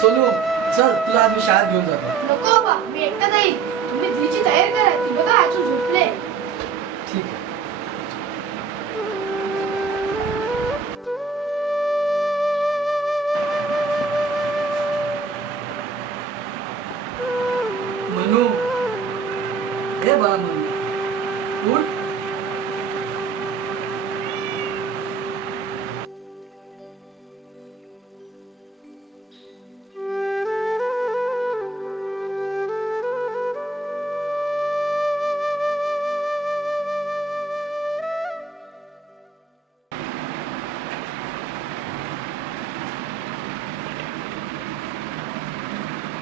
सोनू चल तुला आज मी शाळेत घेऊन जातो. नको बाबा, मी एकटा जाईल. तुम्ही दिदीची तयारी करा. ती बघा अजून झोपले. ठीक आहे. मनू हे बाळा मनू उठ.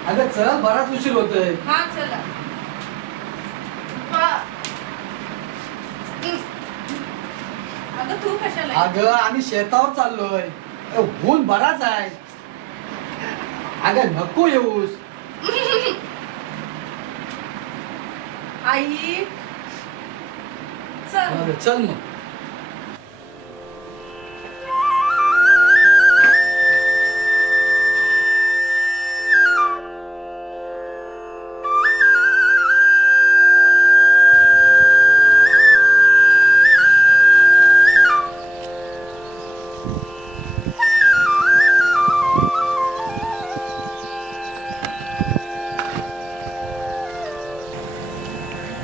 अगं चल बराच उशीर होतोय. हा चला. अगं तू कशाला? अगं आम्ही शेतावर चाललोय. ऊन बराच आहे. अगं नको येऊस. आई चल. बरं, चल मग.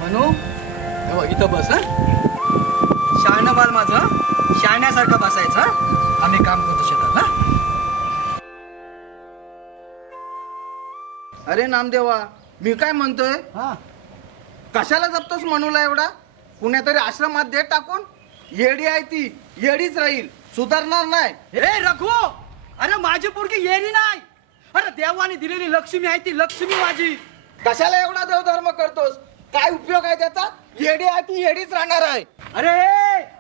मनू हे बघ इथं बस. हा शहाणं बाल माझं शहाण्यासारखं बसायचं. हा? आम्ही काम करतो शेतात. हा अरे नामदेवा, मी काय म्हणतोय, हा कशाला जपतोस मनूला एवढा? कुण्यातरी आश्रमात दे टाकून. येडी आहे ती, येडीच राहील, सुधारणार नाही. ए रघु, अरे माझी पोरगी येरी नाही. अरे देवाने दिलेली लक्ष्मी आहे ती लक्ष्मी माझी. कशाला एवढा देवधर्म करतोस? काय उपयोग आहे त्याचा? येडी आहे ती येडीच राहणार आहे. अरे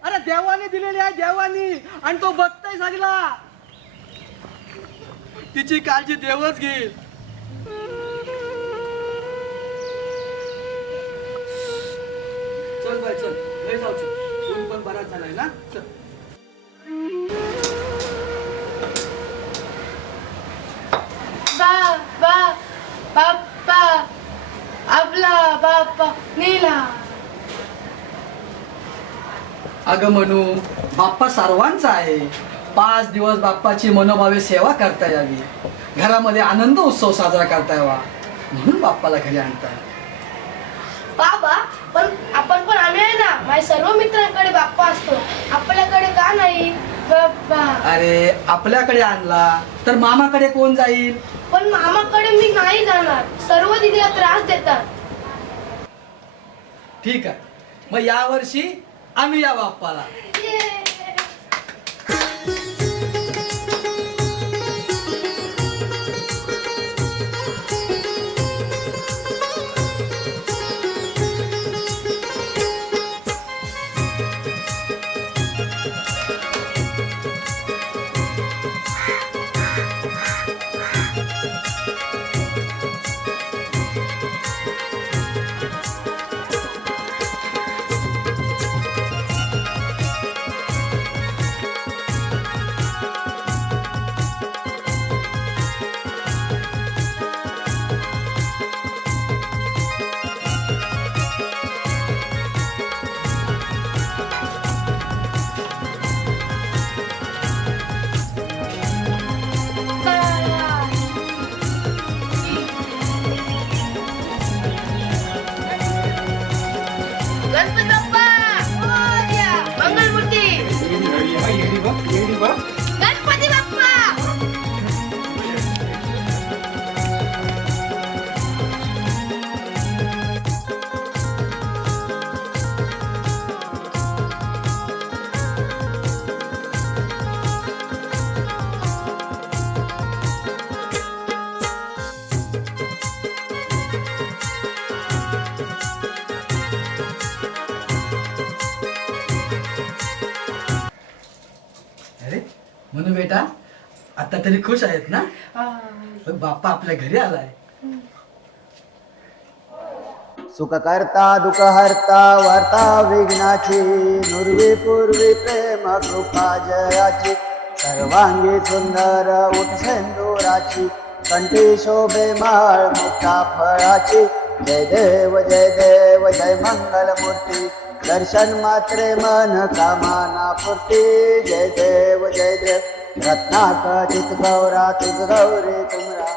अरे देवाने दिलेली आहे देवानी, आणि तो बघताय सगळा. तिची काळजी देवच घेईल. चल बाय चल, लय जाऊ चल. ऊन पण बराच झालाय ना. चल. बाबा, बाप्पा, आपला बाप्पा नीला. अगं म्हणू बाप्पा सर्वांचा आहे. 5 दिवस बाप्पाची मनोभावे सेवा करता यावी, घरामध्ये आनंद उत्सव साजरा करता यावा, म्हणून बाप्पाला घरी आणताय. बाबा, पण आपण पण आम्ही आहे ना. माझ्या सर्व मित्रांकडे बाप्पा असतो, आपल्याकडे का नाही बाप्पा? अरे आपल्याकडे आणला तर मामाकडे कोण जाईल? पण मामाकडे मी नाही जाणार. सर्व दिदीला त्रास देतात. ठीक आहे, मग यावर्षी आम्ही या बाप्पाला. गणपती बाप्पा मोरया. मंगलमूर्ती गणपती बाप्पा. अरे म्हणू बेटा, आता तरी खुश आहेत ना? बघ, बाप्पा आपल्या घरी आलाय. सुख करता दुःख हरता वार्ता विघ्नाची नुर्वी पूर्वी प्रेम कृपा जयाची सर्वांगी सुंदर उठ सेंदुराची कंठी शोभे माळ मोठा फळाची जय देव जय देव जय मंगलमूर्ती दर्शन मात्रे मन कामाना पूर्ती जय देव जय देव रत्नाकचित गौरा तुझ गौरी तुमरा.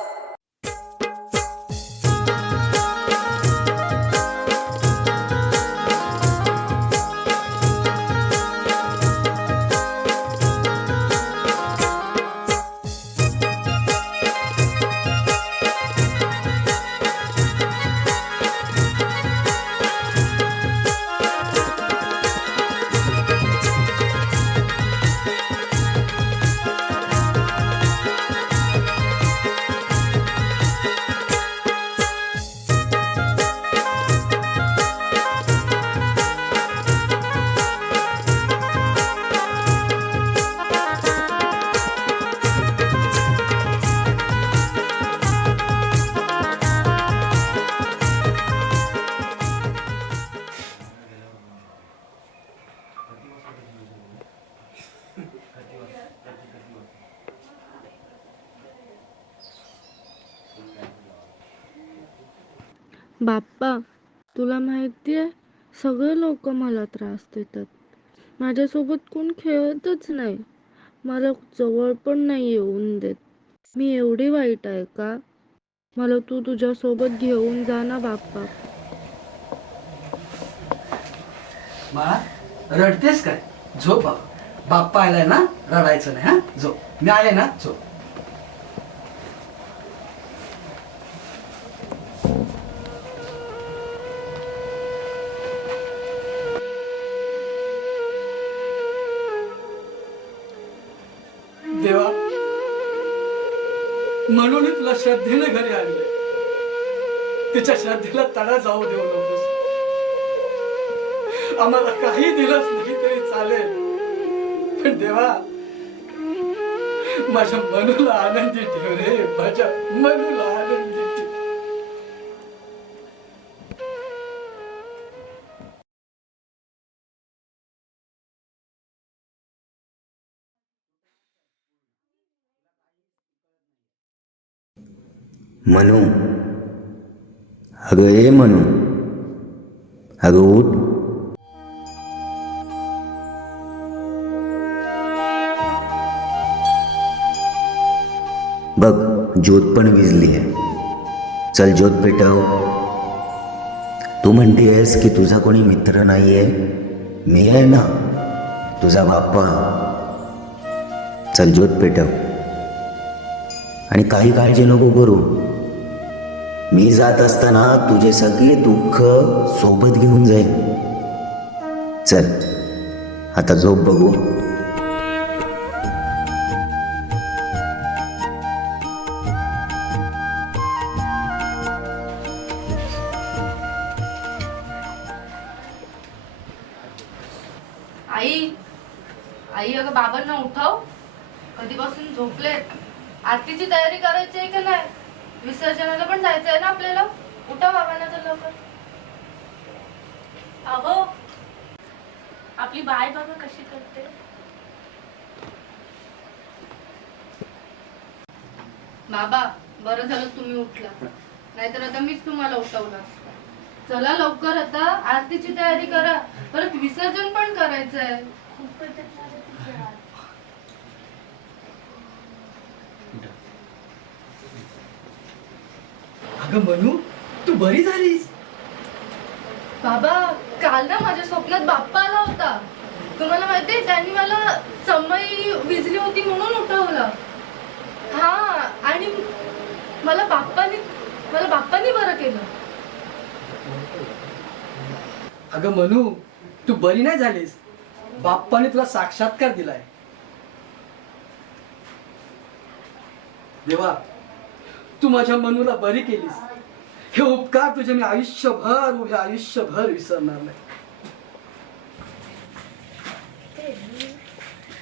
बाप्पा, तुला माहिती आहे सगळे लोक मला त्रास देतात. माझ्यासोबत कोण खेळतच नाही, मला जवळ पण नाही येऊन देत. मी एवढी वाईट आहे का? मला तू तुझ्यासोबत घेऊन जा ना बाप्पा. बाळा रडतेस काय? झोप बाबा, बाप्पा आलाय ना, रडायचं नाही. हा झोप, मी आहे ना, झोप. देवा, म्हणून तुला श्रद्धेने घरी आणले. तिच्या श्रद्धेला तडा जाऊ देऊ नकोस. आम्हाला काही दिलंच नाही तरी चालेल, पण देवा माझ्या मनूला आनंदी ठेव रे, माझ्या मनूला आनंदी ठेव. मनू, अगं ए मनू, अगं उठ. बघ ज्योत पण विझली आहे. चल ज्योत पेटव. तू म्हणतेस की तुझा कोणी मित्र नाहीये, मी आहे ना, तुझा बाप्पा. चल ज्योत पेटव आणि काही काळजी नको करू. मी जात असताना तुझे सगळे दुःख सोबत घेऊन जाईल. चल आता झोप बघू. आई अगं बाबांना उठाव, कधीपासून झोपलेत. आरतीची तयारी करायची आहे का नाही? विसर्जनाला पण जायचं आहे ना आपल्याला. उठा बाबांना तर लवकर. अहो, आपली बाय बघा कशी करते. बाबा, बरं झालं तुम्ही उठला, नाहीतर आता मीच तुम्हाला उठवलं असतं. चला लवकर, आता आरतीची तयारी करा, परत विसर्जन पण करायचं आहे. अगं मनू, तू बरी झालीस? बाबा, काल ना माझ्या स्वप्नात बाप्पा आला होता. तुम्हाला माहितीये, त्यांनी मला समई विजली होती म्हणून उठवलं. हा, आणि मला बाप्पानी बरं केलं. अगं मनू, तू बरी नाही झालीस, बाप्पाने तुला साक्षात्कार दिलाय. देवा, तू माझ्या मनूला बरी केलीस. हे उपकार तुझे मी आयुष्यभर विसरणार नाही.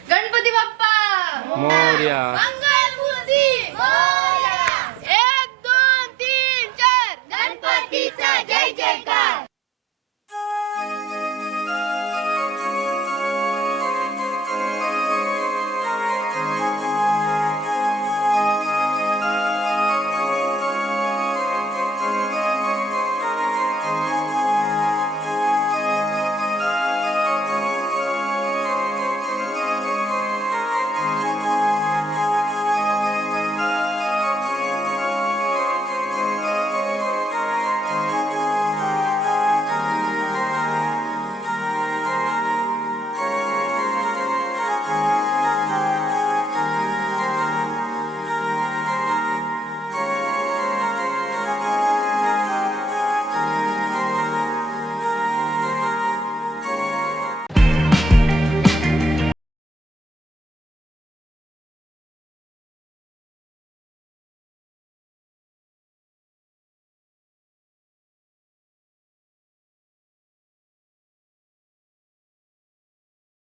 गणपती बाप्पा मोरया.